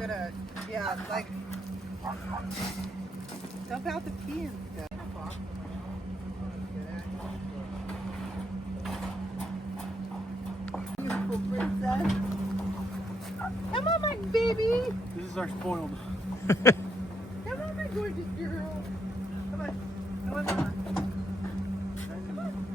gonna, yeah, like, dump out the pee and stuff. Beautiful princess. Come on, my baby. This is our spoiled. Come on, my gorgeous girl. Come on. Come on, come on. Come on.